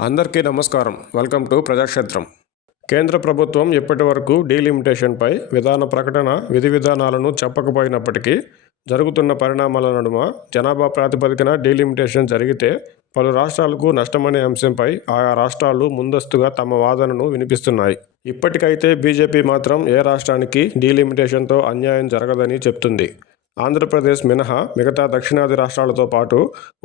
అందరికీ నమస్కారం. Welcome to Prajakshetram. కేంద్ర ప్రభుత్వం ఇప్పటి వరకు డీలిమిటేషన్పై విధాన ప్రకటన విధి విధానాలను చెప్పకపోయినప్పటికీ జరుగుతున్న పరిణామాల నడుమ జనాభా ప్రాతిపదికన డీలిమిటేషన్ జరిగితే పలు రాష్ట్రాలకు నష్టమనే అంశంపై ఆయా రాష్ట్రాలు ముందస్తుగా తమ వాదనను వినిపిస్తున్నాయి. ఇప్పటికైతే బీజేపీ మాత్రం ఏ రాష్ట్రానికి డీలిమిటేషన్తో అన్యాయం జరగదని చెప్తుంది. ఆంధ్రప్రదేశ్ మినహా మిగతా దక్షిణాది రాష్ట్రాలతో పాటు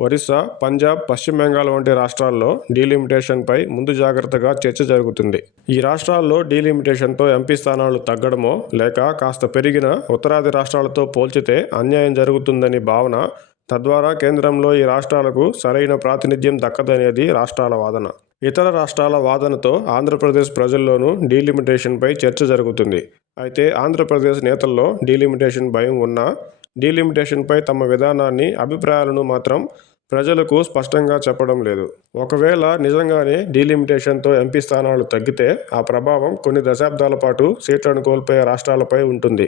ఒరిస్సా పంజాబ్ పశ్చిమ బెంగాల్ వంటి రాష్ట్రాల్లో డీలిమిటేషన్పై ముందు జాగ్రత్తగా చర్చ జరుగుతుంది. ఈ రాష్ట్రాల్లో డీలిమిటేషన్తో ఎంపీ స్థానాలు తగ్గడమో లేక కాస్త పెరిగిన ఉత్తరాది రాష్ట్రాలతో పోల్చితే అన్యాయం జరుగుతుందని భావన తద్వారా కేంద్రంలో ఈ రాష్ట్రాలకు సరైన ప్రాతినిధ్యం దక్కదనేది రాష్ట్రాల వాదన. ఇతర రాష్ట్రాల వాదనతో ఆంధ్రప్రదేశ్ ప్రజల్లోనూ డీలిమిటేషన్పై చర్చ జరుగుతుంది. అయితే ఆంధ్రప్రదేశ్ నేతల్లో డీలిమిటేషన్ భయం ఉన్నా డీలిమిటేషన్పై తమ విధానాన్ని అభిప్రాయాలను మాత్రం ప్రజలకు స్పష్టంగా చెప్పడం లేదు. ఒకవేళ నిజంగానే డీలిమిటేషన్తో ఎంపీ స్థానాలు తగ్గితే ఆ ప్రభావం కొన్ని దశాబ్దాల పాటు సీట్లను కోల్పోయే రాష్ట్రాలపై ఉంటుంది.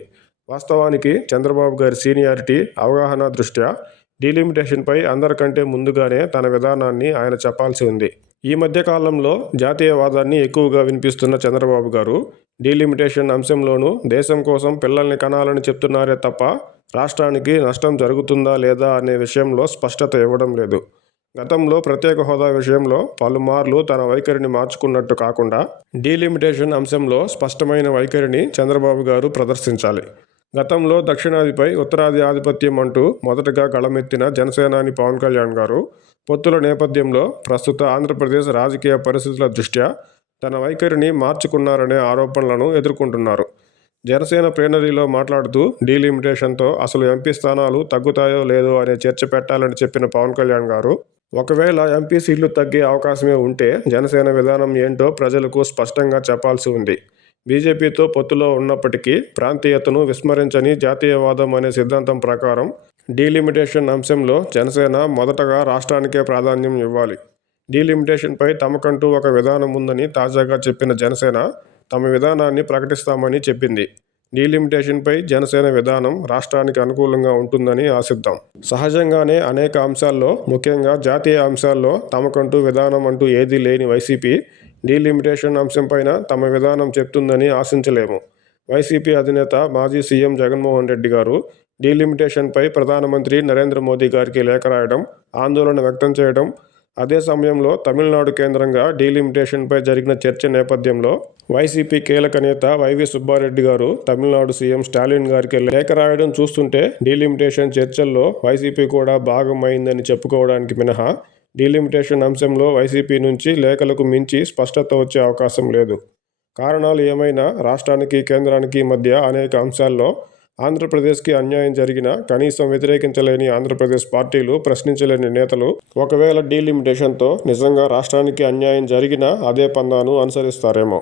వాస్తవానికి చంద్రబాబు గారి సీనియారిటీ అవగాహన దృష్ట్యా డీలిమిటేషన్పై అందరికంటే ముందుగానే తన విధానాన్ని ఆయన చెప్పాల్సి ఉంది. ఈ మధ్యకాలంలో జాతీయవాదాన్ని ఎక్కువగా వినిపిస్తున్న చంద్రబాబు గారు డీలిమిటేషన్ అంశంలోనూ దేశం కోసం పిల్లల్ని కనాలని చెప్తున్నారే తప్ప రాష్ట్రానికి నష్టం జరుగుతుందా లేదా అనే విషయంలో స్పష్టత ఇవ్వడం లేదు. గతంలో ప్రత్యేక హోదా విషయంలో పలుమార్లు తన వైఖరిని మార్చుకున్నట్టు కాకుండా డీలిమిటేషన్ అంశంలో స్పష్టమైన వైఖరిని చంద్రబాబు గారు ప్రదర్శించాలి. గతంలో దక్షిణాదిపై ఉత్తరాది ఆధిపత్యం అంటూ మొదటగా గళమెత్తిన జనసేనాని పవన్ కళ్యాణ్ గారు పొత్తుల నేపథ్యంలో ప్రస్తుత ఆంధ్రప్రదేశ్ రాజకీయ పరిస్థితుల దృష్ట్యా తన వైఖరిని మార్చుకున్నారనే ఆరోపణలను ఎదుర్కొంటున్నారు. జనసేన ప్లేనరీలో మాట్లాడుతూ డీలిమిటేషన్తో అసలు ఎంపీ స్థానాలు తగ్గుతాయో లేదో అనే చర్చ పెట్టాలని చెప్పిన పవన్ కళ్యాణ్ గారు ఒకవేళ ఎంపీ సీట్లు తగ్గే అవకాశమే ఉంటే జనసేన విధానం ఏంటో ప్రజలకు స్పష్టంగా చెప్పాల్సి ఉంది. బీజేపీతో పొత్తులో ఉన్నప్పటికీ ప్రాంతీయతను విస్మరించని జాతీయవాదం అనే సిద్ధాంతం ప్రకారం డీలిమిటేషన్ అంశంలో జనసేన మొదటగా రాష్ట్రానికే ప్రాధాన్యం ఇవ్వాలి. డీలిమిటేషన్పై తమకంటూ ఒక విధానం ఉందని తాజాగా చెప్పిన జనసేన తమ విధానాన్ని ప్రకటిస్తామని చెప్పింది. డీలిమిటేషన్పై జనసేన విధానం రాష్ట్రానికి అనుకూలంగా ఉంటుందని ఆశిద్దాం. సహజంగానే అనేక అంశాల్లో ముఖ్యంగా జాతీయ అంశాల్లో తమకంటూ విధానం అంటూ ఏదీ లేని వైసీపీ డీలిమిటేషన్ అంశంపైన తమ విధానం చెప్తుందని ఆశించలేము. వైసీపీ అధినేత మాజీ సీఎం జగన్మోహన్ రెడ్డి గారు డీలిమిటేషన్పై ప్రధానమంత్రి నరేంద్ర మోదీ గారికి లేఖ రాయడం ఆందోళన వ్యక్తం చేయడం అదే సమయంలో తమిళనాడు కేంద్రంగా డీలిమిటేషన్పై జరిగిన చర్చ నేపథ్యంలో వైసీపీ కీలక నేత వైవి సుబ్బారెడ్డి గారు తమిళనాడు సీఎం స్టాలిన్ గారికి లేఖ రాయడం చూస్తుంటే డీలిమిటేషన్ చర్చల్లో వైసీపీ కూడా భాగమైందని చెప్పుకోవడానికి మినహా డీలిమిటేషన్ అంశంలో వైసీపీ నుంచి లేఖలకు మించి స్పష్టత వచ్చే అవకాశం లేదు. కారణాలు ఏమైనా రాష్ట్రానికి కేంద్రానికి మధ్య అనేక అంశాల్లో ఆంధ్రప్రదేశ్కి అన్యాయం జరిగినా కనీసం వ్యతిరేకించలేని ఆంధ్రప్రదేశ్ పార్టీలు ప్రశ్నించలేని నేతలు ఒకవేళ డీలిమిటేషన్తో నిజంగా రాష్ట్రానికి అన్యాయం జరిగినా అదే పందాను అనుసరిస్తారేమో.